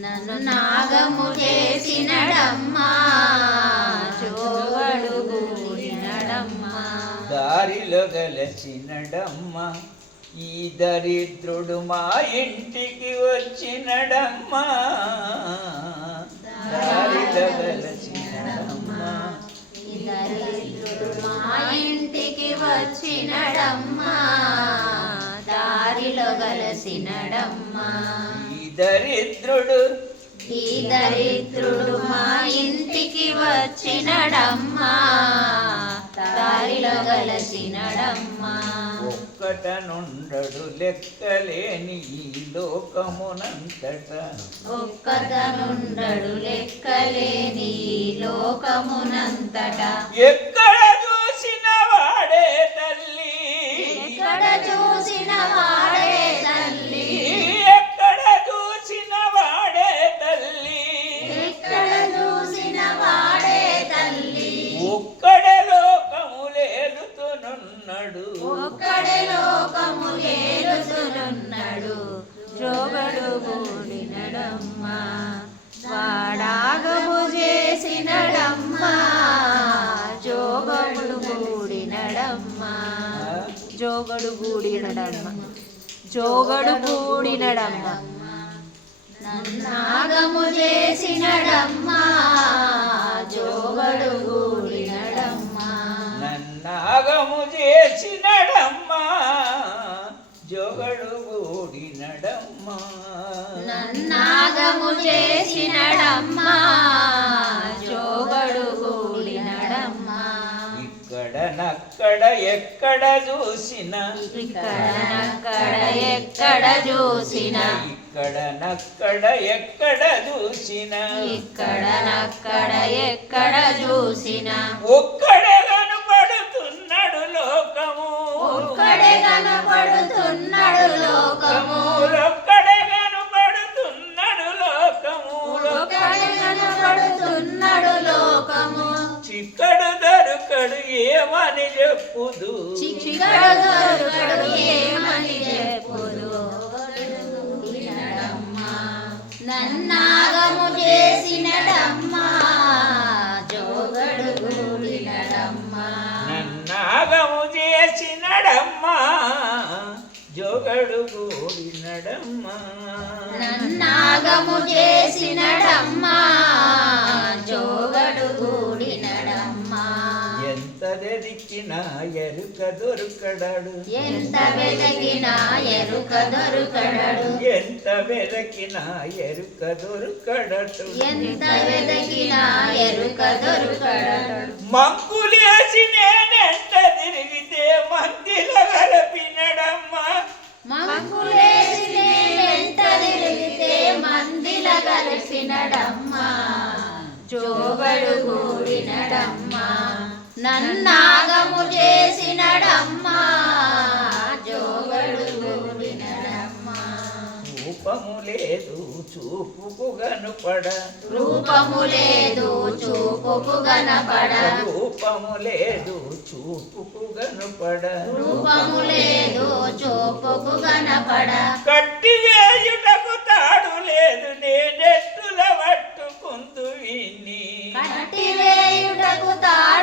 నన్ను నాగము చేసినడమ్మా. దారిలో గలచినడమ్మ. ఈ దరిద్రుడు మా ఇంటికి వచ్చినడమ్మా. దారిలో గలచినడమ్మా. ఈ దరిద్రుడు మా ఇంటికి వచ్చినడమ్మా. దారిలో గలసినడమ్మా. దరిద్రుడు ఈ దరిద్రుడు మా ఇంటికి వచ్చినడమ్మా. దారిలో గలసినడమ్మా ఒక్కటనుండడు లెక్కలేని ఈ లోకమునంతట. ఒక్కతనుండడు లెక్కలేని ఈ లోకమునంతటా. ఎక్కడ జోగడు కూడినడమ్మా జోగడు కూడినడమ్మ జోగడు కూడినడమ్మ నాగము చేసినడమ్మా జోగడు కూడినడమ్మా నన్నాగము చేసినడమ్మా జోగడు గూడినడమ్మా నన్నాగము చేసినడమ్మా ఎక్కడ చూసిన? ఇక్కడ ఎక్కడ చూసినా? ఇక్కడ నక్కడ ఎక్కడ చూసిన? ఇక్కడ నక్కడ ఎక్కడ చూసినా? ఒక్కడే కనపడుతున్నాడు లోకము. ఒక్కడే కనపడుతున్నాడు లోకము. ఏమని చెప్పుదు? ఏమని నన్నాగము చేసినడమ్మా జోగడు కూడినడమ్మా. నన్నాగము చేసినడమ్మా జోగడు గూడినడమ్మా నన్నాగము చేసినడమ్మా వెదికినా ఎరుక దొరకడాడు ఎంత వెతకినా ఎరుక దొరకడడు ఎంత వెదకినా ఎరుక దొరకడటు ఎంత వెతకినా ఎరుక దొరకడడు మంకులేసి నేనెంట తిరిగితే మందిల గలపినడమ్మా మంకులేసి నేనెంత తిరిగితే మందిల కలిసినడమ్మా జోగడు కూడినడమ్మా. నన్నాగము చేసినడమ్మా జోగడు కూడినడమ్మా రూపము లేదు చూపుకు గనుపడ. రూపము లేదు చూపుకు గనపడ. రూపము లేదు చూపుకు గనుపడ. రూపము లేదు చూపుకు గనపడ. కట్టి వేయుటకు తాడు లేదు నేనెట్టుల పట్టుకుందు విని కట్టి వేయుటకు తాడు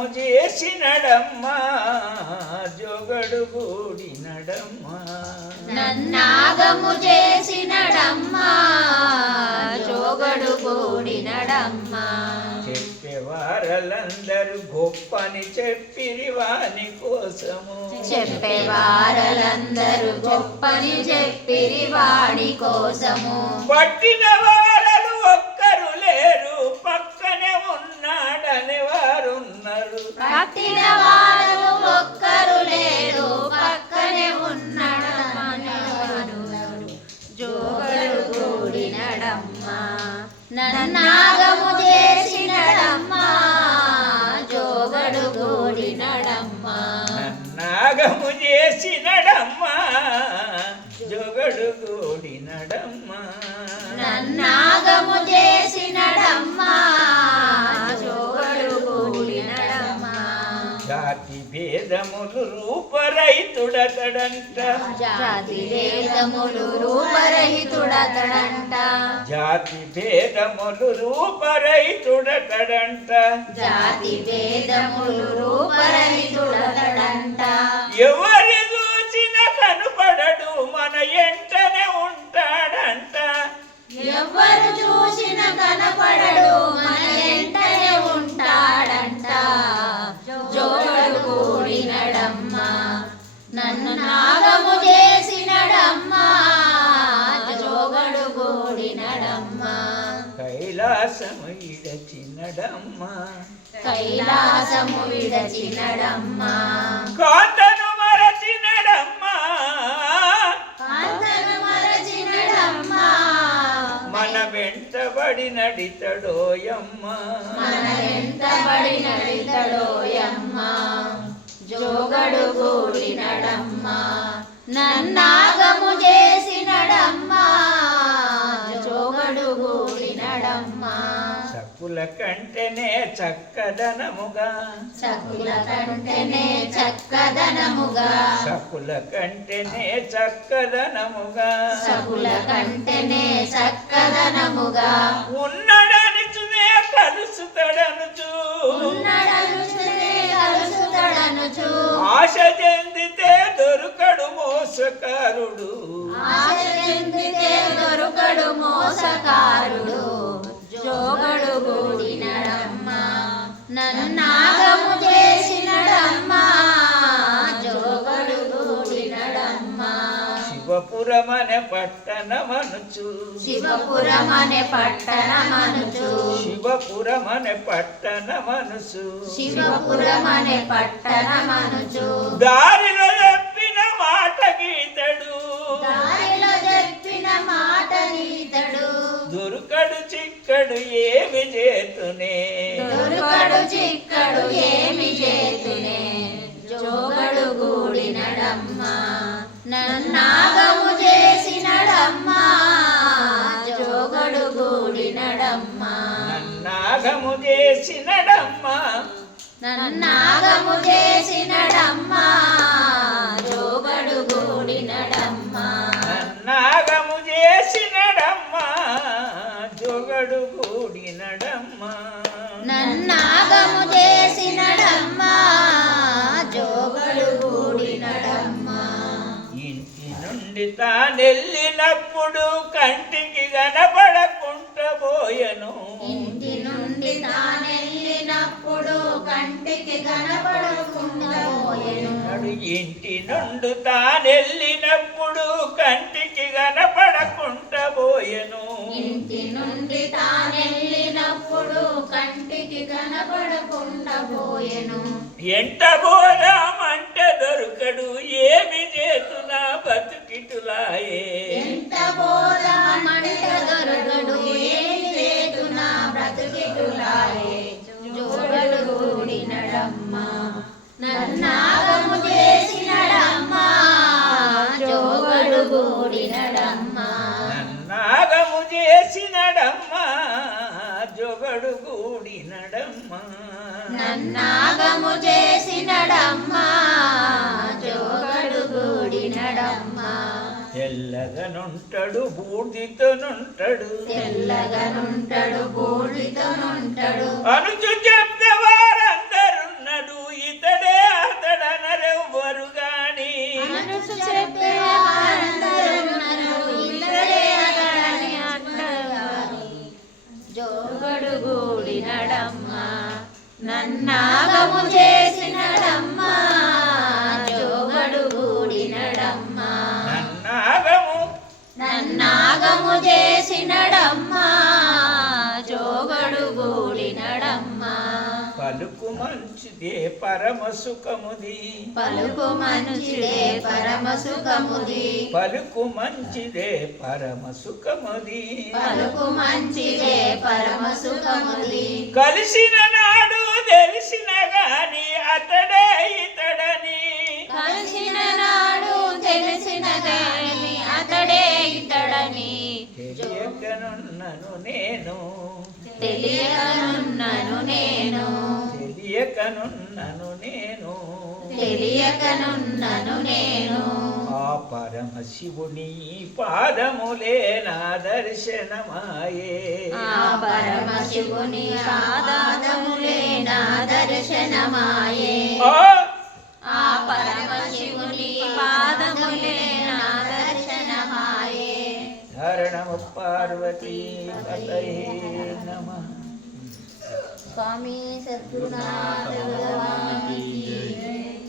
నాగము చేసినడమ్మా జోగడు గూడినడమ్మా నన్నాగము చేసినడమ్మా జోగడు కూడినడమ్మా చెప్పేవారలందరూ గొప్పని చెప్పిరి వాని కోసము. చెప్పేవారలందరూ గొప్పని చెప్పిరి వాడి కోసము. పట్టిన వారు ఒక్కరు లేరు పక్కనే ఉన్నాడు జోగడు కూడినడమ్మా. నన్నాగము చేసినడమ్మా. జోగడు కూడినడమ్మా. నాగము చేసినడమ్మా. జోగడు గూడినడమ్మా నన్నాగము భేదములు రూపరైతుడతడంట జాతి వేదములు రూపరహితుడతడంట. జాతి భేదములు రూపరైతుడతడంట జాతి వేదములు రూపరహితుడతడంట. ఎవరి చూసిన కనుపడడు మన ఎంటనే ఉంటాడంట. ఎవ్వరు చూసిన కనపడడు మన నన్ను నాగము చేసినడమ్మా జోగడు కూడినడమ్మా. కైలాసము ఇడచినడమ్మా కైలాసము విడచినడమ్మా. కాంతను మరచినడమ్మా. కాంతను మరచినడమ్మా. మన వెంటబడి నడితడోయమ్మా. మన వెంటబడి నడితడోయమ్మా. జోగడు కూడినడమ్మా నన్నాగము చేసినడమ్మా. జోగడు కూడినడమ్మా సకుల కంటేనే చక్కదనముగా. చకుల కంటేనే చక్కదనముగా. సకుల కంటేనే చక్కదనముగా. సకుల కంటేనే చక్కదనముగా. ఉన్నడనిచునే కలుసుతడనుచు. ఉన్నడనుచునే కలుసుతడనుచు ఆశ చెందితే దొరుకడు మోసకారుడు. ఆశ చెందితే దొరుకడు మోసకారుడు. జోగడు కూడినడమ్మా నన్నాగము చేసినడమ్మా శివపురమనే పట్టణమనుచు. శివపురమనే పట్టణమనుచు. శివపురమనే పట్టణమనుచు. శివపురమనే పట్టణమనుచు. దారిలో చెప్పిన మాట గీతడు. దారిలో చెప్పిన మాట నీతడు దొరుకడు చిక్కడు ఏమి చేతునే. దొరుకడు చిక్కడు ఏమి చేతునే. జోగడు గూడినడమ్మా నన్నాగము చేసినడమ్మా. నన్నాగము చేసినడమ్మా జోగడు గూడినడమ్మా నాగము చేసినడమ్మా జొగడు కూడినడమ్మా. నన్నాగము చేసినడమ్మా జోగడు గూడినడమ్మా ఇంటి నుండి తానెళ్ళినప్పుడు కంటికి కనపడకుంట పోయెను. తానెళ్ళినప్పుడు కంటికి కనపడకుండా పోయెను నడు ఇంటి నుండి తానెళ్ళినప్పుడు కంటికి కనపడకుంట పోయెను ఇంటి నుండి తానెళ్ళినప్పుడు కంటికి కనపడకుండా పోయెను ఎంట పోదామంటే దొరకడు ఏమి చేతున్నా బతుకిటులాయే. ఎంత పోదామంట దొరకడు జోగడు కూడినడమ్మా నన్నాగము చేసినడమ్మా జోగడు కూడినడమ్మా నాగము చేసినడమ్మా జొగడు కూడినడమ్మా నన్నాగము చేసినడమ్మా తెల్లగనుంటడు తెల్లగనుంటడు బూడితోనుంటడు గూడినడమ్మా నన్నాగము చేసినడమ్మా. జోగడు గూడినడమ్మా నాగము నన్నాగము చేసినడమ్మా. మంచిదే పరమ సుఖముది పలుకు మనుషుడే పరమ సుఖముది పలుకు మంచిదే పరమ సుఖముది పలుకు మంచిదే పరమ సుఖముది కలిసిన నాడు తెలిసిన గాని అతడే ఇతడని. కలిసిన నాడు తెలిసిన గాని అతడే ఇతడని. తెలియక తెలియకనున్నను నేను. తెలియకనున్నను నేను. తెలియకనున్నను నేను. తెలియకనున్నను నేను. ఆ పరమశివుని పాదములే నా దర్శనమాయే. ఆ పరమశివుని పాదములే నా దర్శనమాయే. ఆ? పరమశివుని పాదములే నా దర్శనమాయే. ధరణము పార్వతీ నమ. स्वामी सद्गुणाथ भगवान की